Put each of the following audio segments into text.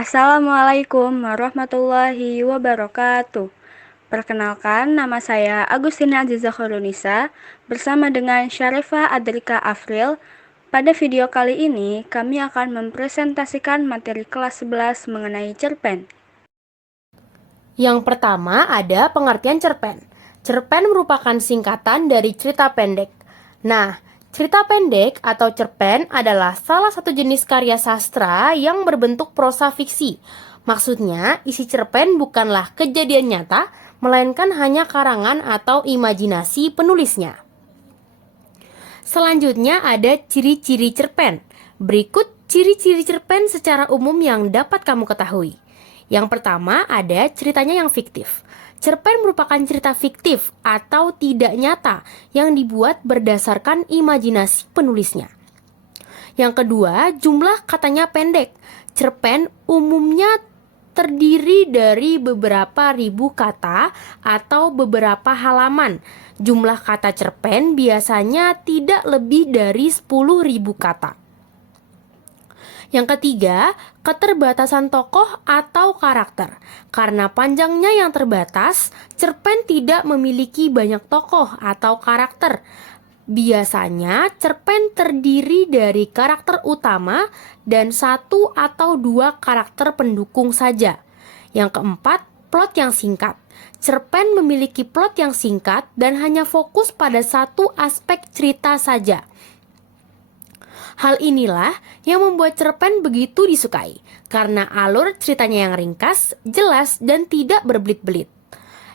Assalamualaikum warahmatullahi wabarakatuh. Perkenalkan, nama saya Agustina Aziza Khorunisa bersama dengan Syarifah Adrika Afril. Pada video kali ini, kami akan mempresentasikan materi kelas 11 mengenai cerpen. Yang pertama ada pengertian cerpen. Cerpen merupakan singkatan dari cerita pendek. Nah, cerita pendek atau cerpen adalah salah satu jenis karya sastra yang berbentuk prosa fiksi. Maksudnya, isi cerpen bukanlah kejadian nyata, melainkan hanya karangan atau imajinasi penulisnya. Selanjutnya ada ciri-ciri cerpen. Berikut ciri-ciri cerpen secara umum yang dapat kamu ketahui. Yang pertama ada ceritanya yang fiktif. Cerpen merupakan cerita fiktif atau tidak nyata yang dibuat berdasarkan imajinasi penulisnya. Yang kedua, jumlah katanya pendek. Cerpen umumnya terdiri dari beberapa ribu kata atau beberapa halaman. Jumlah kata cerpen biasanya tidak lebih dari 10.000 kata. Yang ketiga, keterbatasan tokoh atau karakter. Karena panjangnya yang terbatas, cerpen tidak memiliki banyak tokoh atau karakter. Biasanya, cerpen terdiri dari karakter utama dan satu atau dua karakter pendukung saja. Yang keempat, plot yang singkat. Cerpen memiliki plot yang singkat dan hanya fokus pada satu aspek cerita saja. Hal inilah yang membuat cerpen begitu disukai, karena alur ceritanya yang ringkas, jelas, dan tidak berbelit-belit.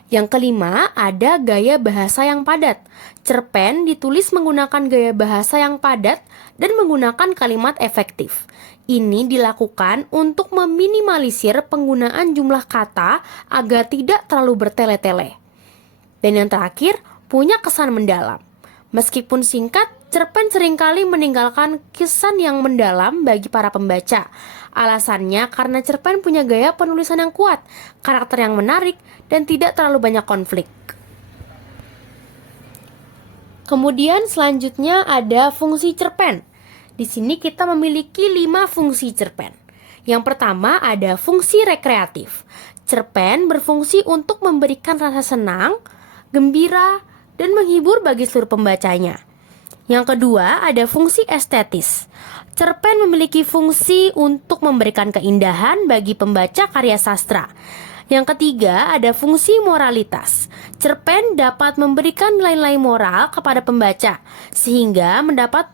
Yang kelima, ada gaya bahasa yang padat. Cerpen ditulis menggunakan gaya bahasa yang padat dan menggunakan kalimat efektif. Ini dilakukan untuk meminimalisir penggunaan jumlah kata agar tidak terlalu bertele-tele. Dan yang terakhir, punya kesan mendalam. Meskipun singkat, cerpen seringkali meninggalkan kesan yang mendalam bagi para pembaca. Alasannya karena cerpen punya gaya penulisan yang kuat, karakter yang menarik, dan tidak terlalu banyak konflik. Kemudian selanjutnya ada fungsi cerpen. Di sini kita memiliki 5 fungsi cerpen. Yang pertama ada fungsi rekreatif. Cerpen berfungsi untuk memberikan rasa senang, gembira, dan menghibur bagi seluruh pembacanya. Yang kedua, ada fungsi estetis. Cerpen memiliki fungsi untuk memberikan keindahan bagi pembaca karya sastra. Yang ketiga, ada fungsi moralitas. Cerpen dapat memberikan nilai-nilai moral kepada pembaca, sehingga mendapat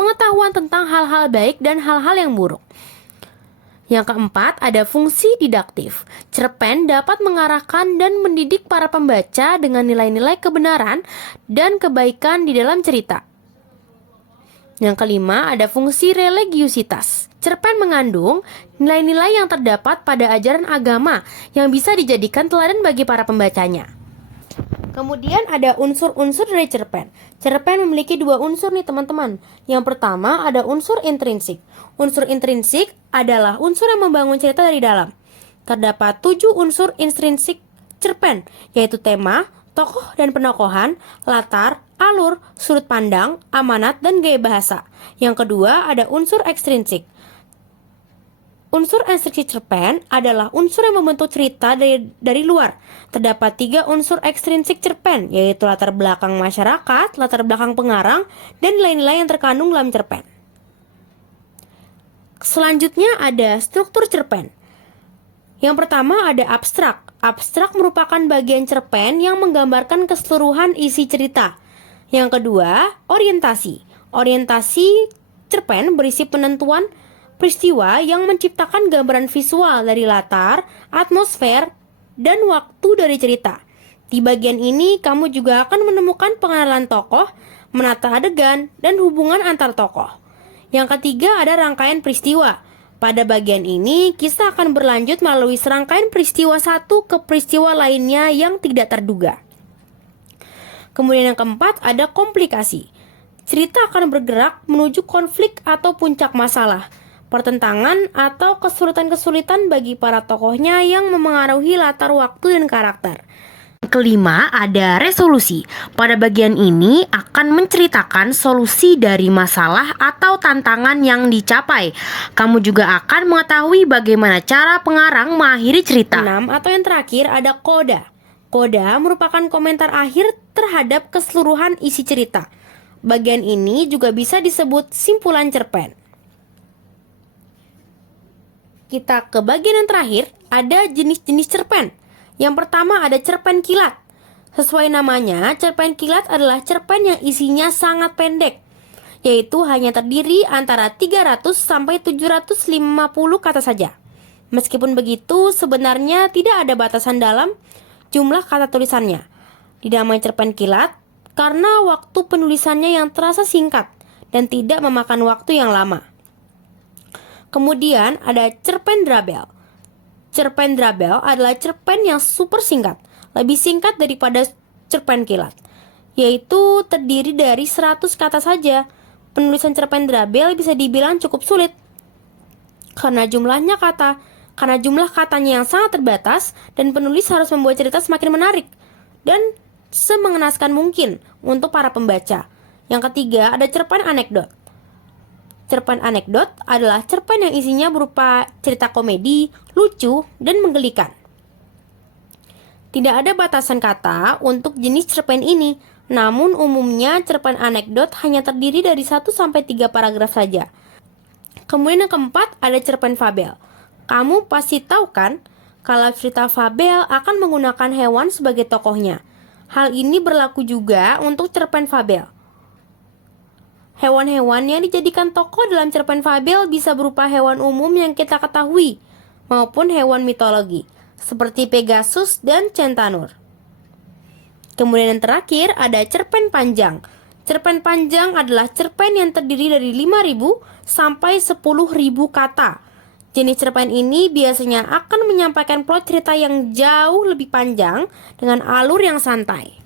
pengetahuan tentang hal-hal baik dan hal-hal yang buruk. Yang keempat, ada fungsi didaktif. Cerpen dapat mengarahkan dan mendidik para pembaca dengan nilai-nilai kebenaran dan kebaikan di dalam cerita. Yang kelima, ada fungsi religiusitas. Cerpen mengandung nilai-nilai yang terdapat pada ajaran agama yang bisa dijadikan teladan bagi para pembacanya. Kemudian ada unsur-unsur dari cerpen. Cerpen memiliki 2 unsur nih teman-teman. Yang pertama ada unsur intrinsik. Unsur intrinsik adalah unsur yang membangun cerita dari dalam. Terdapat 7 unsur intrinsik cerpen, yaitu tema, tokoh dan penokohan, latar, alur, sudut pandang, amanat, dan gaya bahasa. Yang kedua ada unsur ekstrinsik. Unsur ekstrinsik cerpen adalah unsur yang membentuk cerita dari luar. Terdapat 3 unsur ekstrinsik cerpen, yaitu latar belakang masyarakat, latar belakang pengarang, dan nilai-nilai yang terkandung dalam cerpen. Selanjutnya ada struktur cerpen. Yang pertama ada abstrak. Abstrak merupakan bagian cerpen yang menggambarkan keseluruhan isi cerita. Yang kedua, orientasi. Orientasi cerpen berisi penentuan peristiwa yang menciptakan gambaran visual dari latar, atmosfer, dan waktu dari cerita. Di bagian ini, kamu juga akan menemukan pengenalan tokoh, menata adegan, dan hubungan antar tokoh. Yang ketiga ada rangkaian peristiwa. Pada bagian ini, kisah akan berlanjut melalui serangkaian peristiwa satu ke peristiwa lainnya yang tidak terduga. Kemudian yang keempat ada komplikasi. Cerita akan bergerak menuju konflik atau puncak masalah, pertentangan atau kesulitan-kesulitan bagi para tokohnya yang memengaruhi latar waktu dan karakter. Kelima, ada resolusi. Pada bagian ini akan menceritakan solusi dari masalah atau tantangan yang dicapai. Kamu juga akan mengetahui bagaimana cara pengarang mengakhiri cerita. 6, atau yang terakhir ada koda. Koda merupakan komentar akhir terhadap keseluruhan isi cerita. Bagian ini juga bisa disebut simpulan cerpen. Kita ke bagian yang terakhir, ada jenis-jenis cerpen. Yang pertama ada cerpen kilat. Sesuai namanya, cerpen kilat adalah cerpen yang isinya sangat pendek, yaitu hanya terdiri antara 300 sampai 750 kata saja. Meskipun begitu, sebenarnya tidak ada batasan dalam jumlah kata tulisannya. Dinamai cerpen kilat karena waktu penulisannya yang terasa singkat dan tidak memakan waktu yang lama. Kemudian ada cerpen drabel. Cerpen drabel adalah cerpen yang super singkat, lebih singkat daripada cerpen kilat, yaitu terdiri dari 100 kata saja. Penulisan cerpen drabel bisa dibilang cukup sulit karena jumlah katanya yang sangat terbatas dan penulis harus membuat cerita semakin menarik dan semengenaskan mungkin untuk para pembaca. Yang ketiga ada cerpen anekdot. Cerpen anekdot adalah cerpen yang isinya berupa cerita komedi, lucu, dan menggelikan. Tidak ada batasan kata untuk jenis cerpen ini, namun umumnya cerpen anekdot hanya terdiri dari 1-3 paragraf saja. Kemudian yang keempat ada cerpen fabel. Kamu pasti tahu kan, kalau cerita fabel akan menggunakan hewan sebagai tokohnya. Hal ini berlaku juga untuk cerpen fabel. Hewan-hewan yang dijadikan tokoh dalam cerpen fabel bisa berupa hewan umum yang kita ketahui, maupun hewan mitologi, seperti Pegasus dan Centaur. Kemudian yang terakhir ada cerpen panjang. Cerpen panjang adalah cerpen yang terdiri dari 5.000 sampai 10.000 kata. Jenis cerpen ini biasanya akan menyampaikan plot cerita yang jauh lebih panjang dengan alur yang santai.